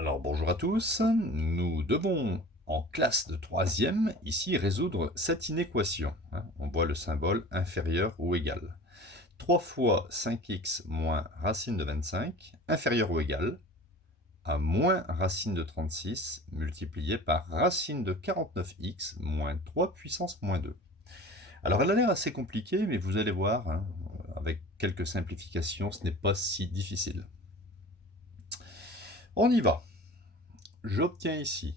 Alors bonjour à tous, nous devons en classe de troisième ici résoudre cette inéquation. On voit le symbole inférieur ou égal. 3 fois 5x moins racine de 25 inférieur ou égal à moins racine de 36 multiplié par racine de 49x moins 3 puissance moins 2. Alors elle a l'air assez compliquée, mais vous allez voir, avec quelques simplifications, ce n'est pas si difficile. On y va. J'obtiens ici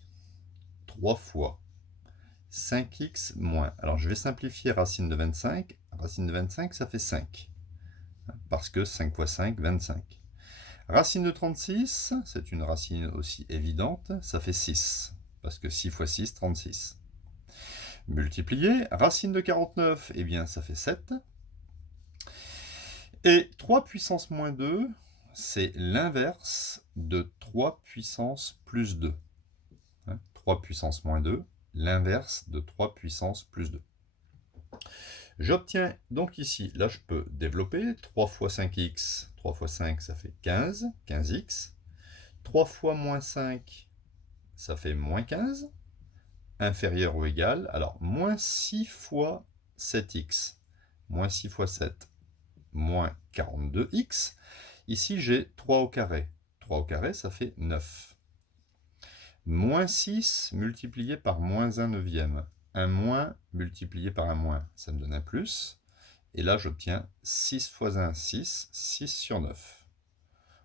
3 fois 5x moins. Alors je vais simplifier racine de 25. Racine de 25, ça fait 5. Parce que 5 fois 5, 25. Racine de 36, c'est une racine aussi évidente, ça fait 6. Parce que 6 fois 6, 36. Multiplier, racine de 49, eh bien ça fait 7. Et 3 puissance moins 2, c'est l'inverse de 3 puissance plus 2. 3 puissance moins 2, l'inverse de 3 puissance plus 2. J'obtiens donc ici, là je peux développer, 3 fois 5x, 3 fois 5 ça fait 15, 15x. 3 fois moins 5, ça fait moins 15, inférieur ou égal, alors moins 6 fois 7x, moins 6 fois 7, moins 42x. Ici j'ai 3 au carré, 3 au carré ça fait 9. Moins 6 multiplié par moins 1 neuvième, un moins multiplié par un moins, ça me donne un plus. Et là, j'obtiens 6 fois 1, 6, 6 sur 9.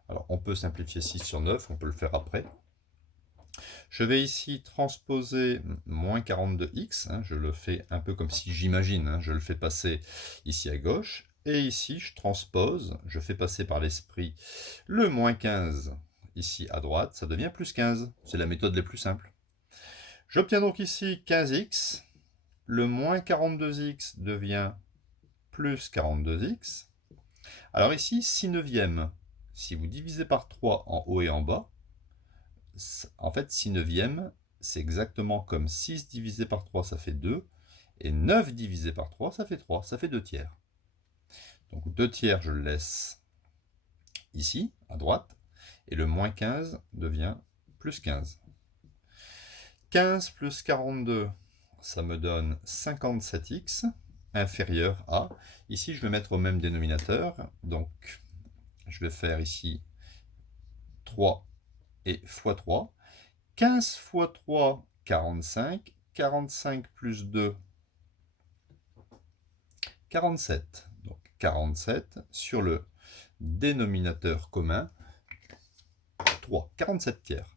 Alors, on peut simplifier 6 sur 9, on peut le faire après. Je vais ici transposer moins 42x, je le fais un peu comme si j'imagine, je le fais passer ici à gauche. Et ici, je transpose, je fais passer par l'esprit le moins 15 ici à droite, ça devient plus 15. C'est la méthode la plus simple. J'obtiens donc ici 15x, le moins 42x devient plus 42x. Alors ici, 6 neuvièmes, si vous divisez par 3 en haut et en bas, en fait 6 neuvièmes, c'est exactement comme 6 divisé par 3, ça fait 2, et 9 divisé par 3, ça fait 3, ça fait 2 tiers. Donc 2 tiers, je le laisse ici, à droite, et le moins 15 devient plus 15. 15 plus 42, ça me donne 57x, inférieur à, ici je vais mettre au même dénominateur, donc je vais faire ici 3 et fois 3. 15 fois 3, 45. 45 plus 2, 47. Donc 47 sur le dénominateur commun, 3. 47 tiers.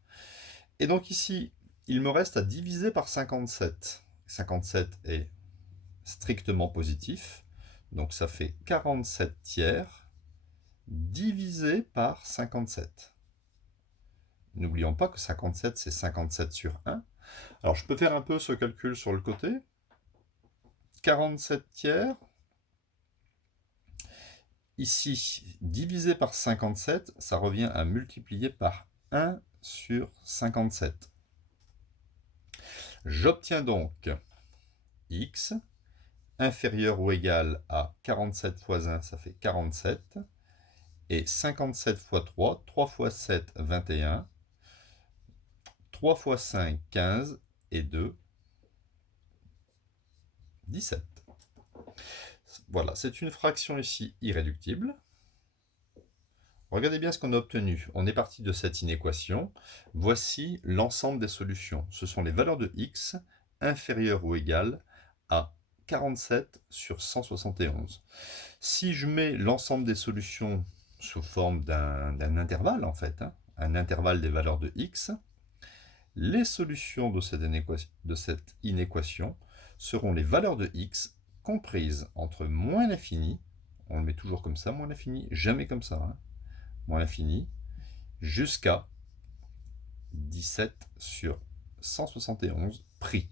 Et donc ici, il me reste à diviser par 57. 57 est strictement positif. Donc ça fait 47 tiers divisé par 57. N'oublions pas que 57, c'est 57 sur 1. Alors je peux faire un peu ce calcul sur le côté. 47 tiers, ici, divisé par 57, ça revient à multiplier par 1 sur 57. J'obtiens donc x inférieur ou égal à 47 fois 1, ça fait 47. Et 57 fois 3, 3 fois 7, 21. 3 fois 5, 15. Et 2, 17. Voilà, c'est une fraction ici irréductible. Regardez bien ce qu'on a obtenu. On est parti de cette inéquation. Voici l'ensemble des solutions. Ce sont les valeurs de x inférieures ou égales à 47 sur 171. Si je mets l'ensemble des solutions sous forme d'un intervalle, en fait, un intervalle des valeurs de x, les solutions de cette inéquation seront les valeurs de x comprises entre moins l'infini, on le met toujours comme ça, moins l'infini, jamais comme ça, moins l'infini, jusqu'à 17 sur 171 pris.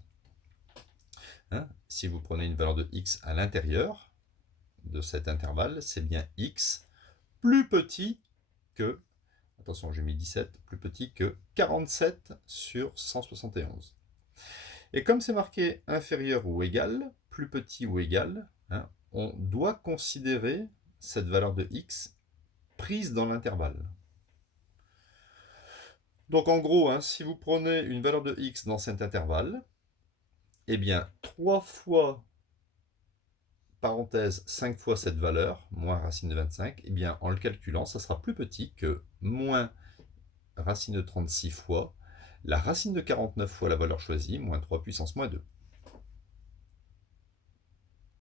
Si vous prenez une valeur de x à l'intérieur de cet intervalle, c'est bien x plus petit que, attention j'ai mis 17, plus petit que 47 sur 171. Et comme c'est marqué inférieur ou égal, plus petit ou égal, on doit considérer cette valeur de x prise dans l'intervalle. Donc en gros, hein, si vous prenez une valeur de x dans cet intervalle, eh bien 3 fois, parenthèse, 5 fois cette valeur, moins racine de 25, eh bien en le calculant, ça sera plus petit que moins racine de 36 fois la racine de 49 fois la valeur choisie, moins 3 puissance moins 2.